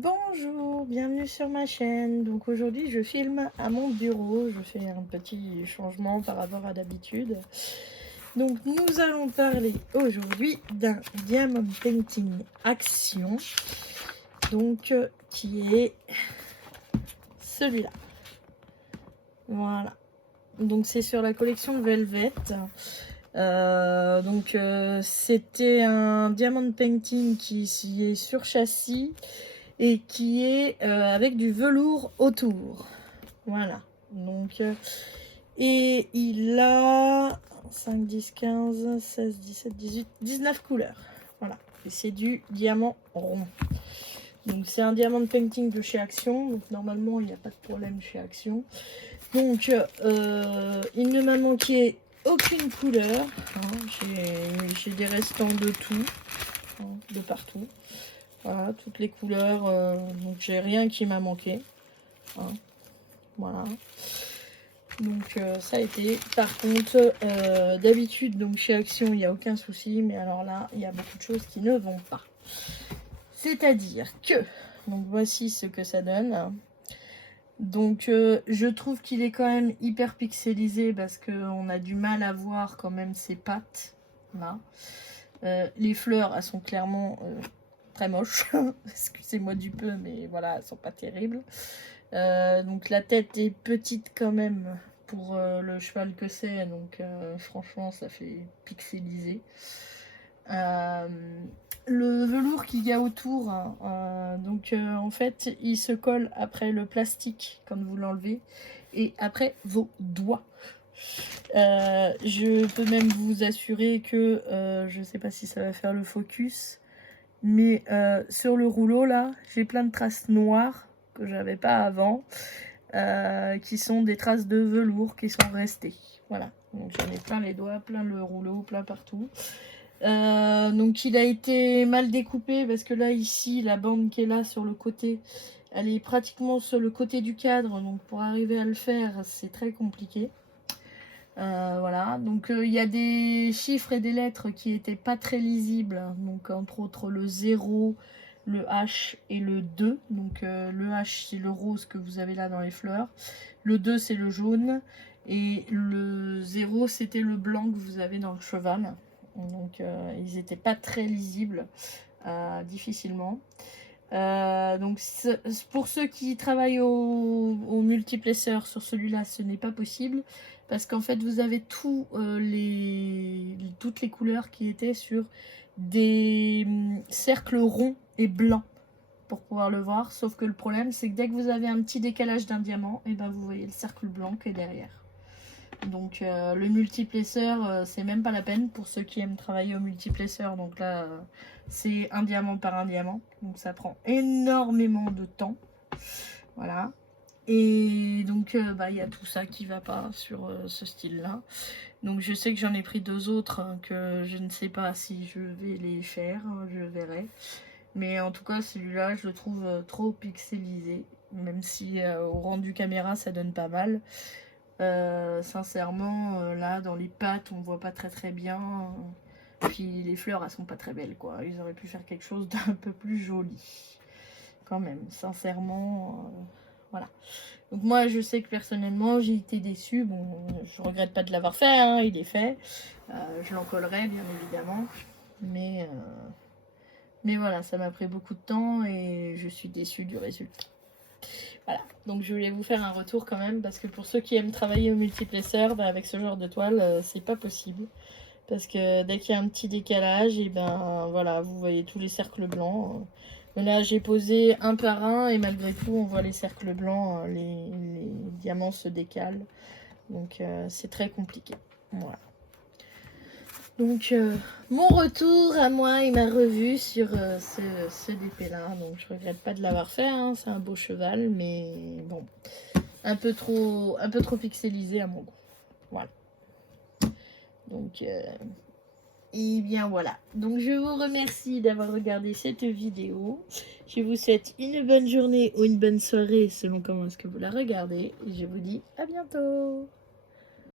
Bonjour, bienvenue sur ma chaîne. Donc aujourd'hui je filme à mon bureau, je fais un petit changement par rapport à d'habitude. Donc nous allons parler aujourd'hui d'un diamond painting action, donc qui est celui-là. Voilà. Donc c'est sur la collection Velvet. C'était un diamond painting qui est sur châssis et qui est avec du velours autour. Voilà. Donc, et il a 5, 10, 15, 16, 17, 18, 19 couleurs. Voilà. Et c'est du diamant rond. Donc c'est un diamond painting de chez Action. Donc normalement il n'y a pas de problème chez Action. Donc il ne m'a manqué aucune couleur. J'ai des restants de tout, de partout. Voilà, toutes les couleurs, donc j'ai rien qui m'a manqué. Voilà. Donc ça a été. Par contre, d'habitude, donc chez Action, il n'y a aucun souci, mais alors là, il y a beaucoup de choses qui ne vont pas. C'est-à-dire que, donc voici ce que ça donne. Donc je trouve qu'il est quand même hyper pixelisé parce qu'on a du mal à voir quand même ses pattes. Là. Les fleurs, elles sont clairement très moches. Excusez-moi du peu, mais voilà, elles sont pas terribles. Donc la tête est petite quand même pour le cheval que c'est. Donc franchement, ça fait pixeliser. Le velours qu'il y a autour, en fait, il se colle après le plastique quand vous l'enlevez et après vos doigts. Je peux même vous assurer que je sais pas si ça va faire le focus, mais sur le rouleau là, j'ai plein de traces noires que j'avais pas avant, qui sont des traces de velours qui sont restées. Voilà, donc j'en ai plein les doigts, plein le rouleau, plein partout. Donc il a été mal découpé parce que là ici la bande qui est là sur le côté, elle est pratiquement sur le côté du cadre, donc pour arriver à le faire c'est très compliqué. Voilà, donc il y a des chiffres et des lettres qui étaient pas très lisibles, donc entre autres le 0, le H et le 2. Donc le H c'est le rose que vous avez là dans les fleurs, le 2 c'est le jaune et le 0 c'était le blanc que vous avez dans le cheval. Donc ils n'étaient pas très lisibles, difficilement. Donc pour ceux qui travaillent au multiplesseur, sur celui-là ce n'est pas possible parce qu'en fait vous avez toutes les couleurs qui étaient sur des cercles ronds et blancs pour pouvoir le voir, sauf que le problème c'est que dès que vous avez un petit décalage d'un diamant, et ben vous voyez le cercle blanc qui est derrière. Donc le multiplesseur, c'est même pas la peine pour ceux qui aiment travailler au multiplesseur. Donc là, c'est un diamant par un diamant. Donc ça prend énormément de temps. Voilà. Et donc, il y a tout ça qui va pas sur ce style-là. Donc je sais que j'en ai pris deux autres que je ne sais pas si je vais les faire. Je verrai. Mais en tout cas, celui-là, je le trouve trop pixelisé. Même si au rendu caméra, ça donne pas mal. Sincèrement, là dans les pattes on voit pas très bien, puis les fleurs elles sont pas très belles quoi, ils auraient pu faire quelque chose d'un peu plus joli quand même, sincèrement. Voilà, donc moi je sais que personnellement j'ai été déçue. Bon, je regrette pas de l'avoir fait, hein, il est fait. Je l'en collerai bien évidemment, mais voilà, ça m'a pris beaucoup de temps et je suis déçue du résultat. Voilà, donc je voulais vous faire un retour quand même, parce que pour ceux qui aiment travailler au multiplesseur, avec ce genre de toile, c'est pas possible. Parce que dès qu'il y a un petit décalage, et voilà, vous voyez tous les cercles blancs. Là, j'ai posé un par un, et malgré tout, on voit les cercles blancs, les diamants se décalent. Donc c'est très compliqué. Voilà. Donc mon retour à moi et ma revue sur ce DP là. Donc je regrette pas de l'avoir fait, hein, c'est un beau cheval, mais bon, un peu trop pixelisé à mon goût. Voilà. Donc et bien voilà. Donc je vous remercie d'avoir regardé cette vidéo. Je vous souhaite une bonne journée ou une bonne soirée selon comment est-ce que vous la regardez. Et je vous dis à bientôt.